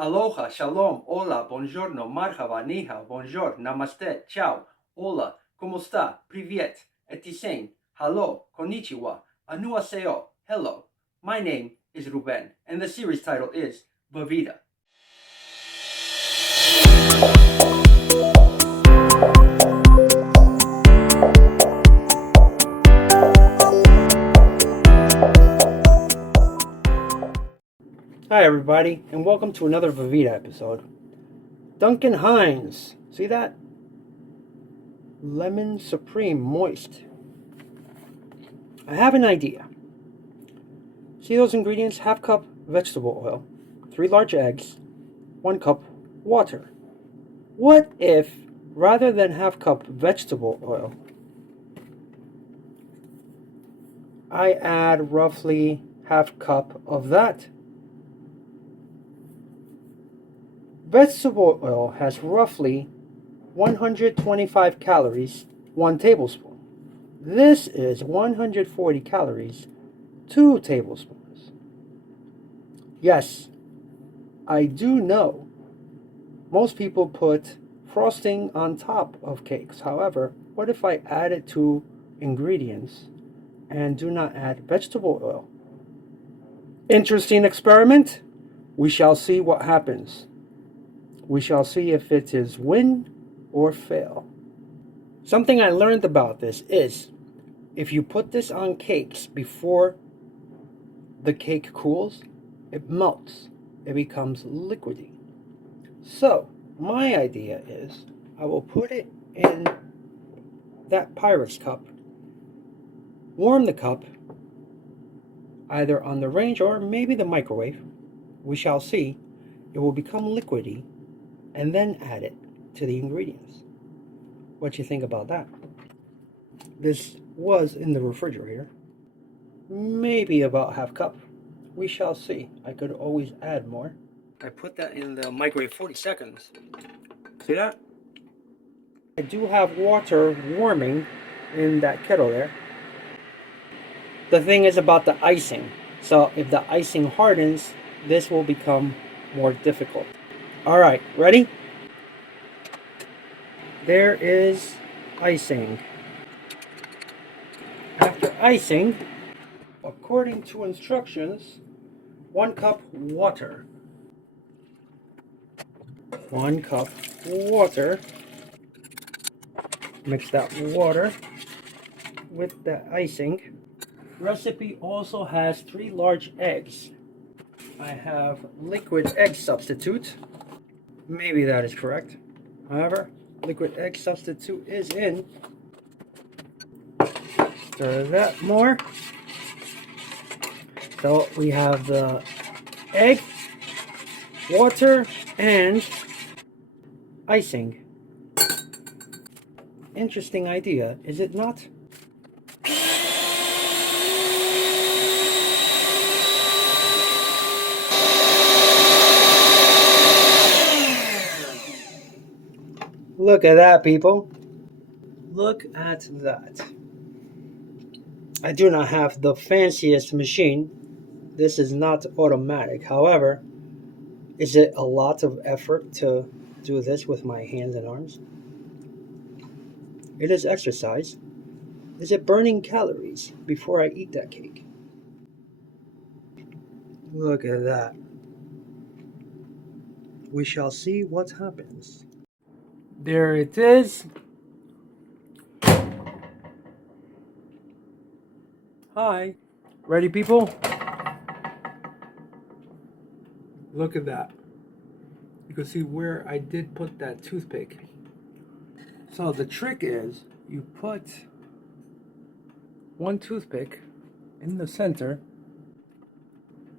Aloha, shalom, hola, buongiorno, marhaba, ni hao, bonjour, namaste, ciao, hola, ¿cómo está? Привет, Icing, hello, konnichiwa, annyeonghaseyo, hello. My name is Ruben, and the series title is Vídeo. Hi everybody, and welcome to another Vídeo episode. Duncan Hines, see that? Lemon Supreme Moist. I have an idea. See those ingredients? Half cup vegetable oil, 3 large eggs, 1 cup water. What if, rather than half cup vegetable oil, I add roughly half cup of that? Vegetable oil has roughly 125 calories, 1 tablespoon. This is 140 calories, 2 tablespoons. Yes, I do know most people put frosting on top of cakes. However, what if I add it to ingredients and do not add vegetable oil? Interesting experiment. We shall see what happens. We shall see if it is win or fail. Something I learned about this is if you put this on cakes before the cake cools, it melts. It becomes liquidy. So, my idea is I will put it in that Pyrex cup, warm the cup, either on the range or maybe the microwave. We shall see. It will become liquidy, and then add it to the ingredients. What you think about that? This was in the refrigerator. Maybe about half cup. We shall see. I could always add more. I put that in the microwave 40 seconds. See that? I do have water warming in that kettle there. The thing is about the icing. So if the icing hardens, this will become more difficult. All right, ready? There is icing. After icing, according to instructions, 1 cup water. 1 cup water. Mix that water with the icing. Recipe also has 3 large eggs. I have liquid egg substitute. Maybe that is correct. However, liquid egg substitute is in. Stir that more. So we have the egg, water, and icing. Interesting idea, is it not? Look at that, people. Look at that. I do not have the fanciest machine. This is not automatic. However, is it a lot of effort to do this with my hands and arms? It is exercise. Is it burning calories before I eat that cake? Look at that. We shall see what happens. There it is. Hi. Ready, people? Look at that. You can see where I did put that toothpick. So the trick is you put 1 toothpick in the center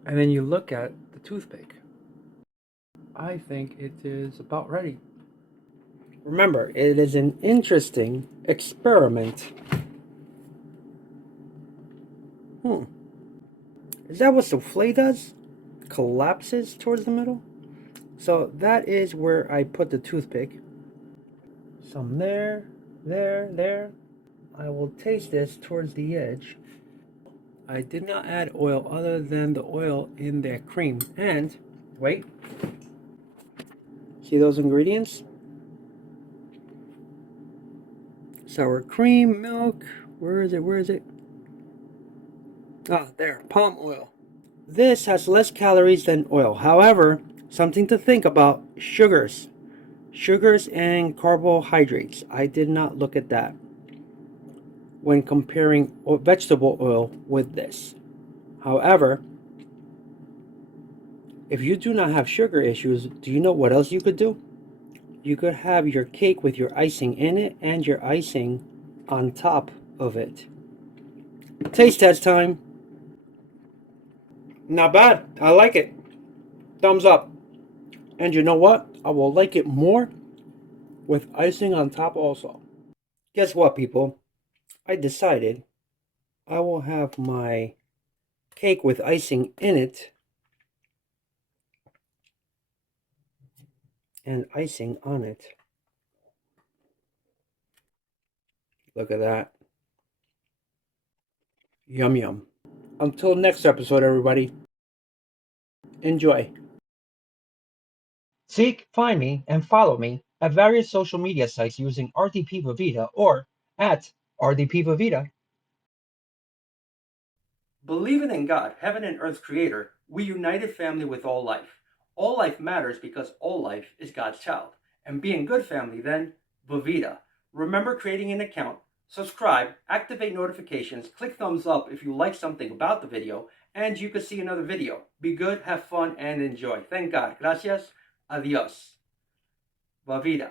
and then you look at the toothpick. I think it is about ready. Remember, it is an interesting experiment. Is that what souffle does? Collapses towards the middle? So that is where I put the toothpick. Some there, there. I will taste this towards the edge. I did not add oil other than the oil in the cream. And, wait, See those ingredients? Sour cream, milk. Where is it? Where is it? Ah, there. Palm oil. This has less calories than oil. However, something to think about, sugars. Sugars and carbohydrates. I did not look at that when comparing vegetable oil with this. However, if you do not have sugar issues, do you know what else you could do? You could have your cake with your icing in it and your icing on top of it. Taste test time. Not bad. I like it. Thumbs up. And you know what? I will like it more with icing on top also. Guess what, people? I decided I will have my cake with icing in it and icing on it. Look at that. Yum yum. Until next episode, everybody. Enjoy. Seek, find me, and follow me at various social media sites using RDP Vavita or at RDP Vavita. Believing in God, heaven and earth's creator, we united family with all life. All life matters because all life is God's child. And being good family, then, Vavita. Remember creating an account, subscribe, activate notifications, click thumbs up if you like something about the video, and you could see another video. Be good, have fun, and enjoy. Thank God. Gracias. Adios. Vavita.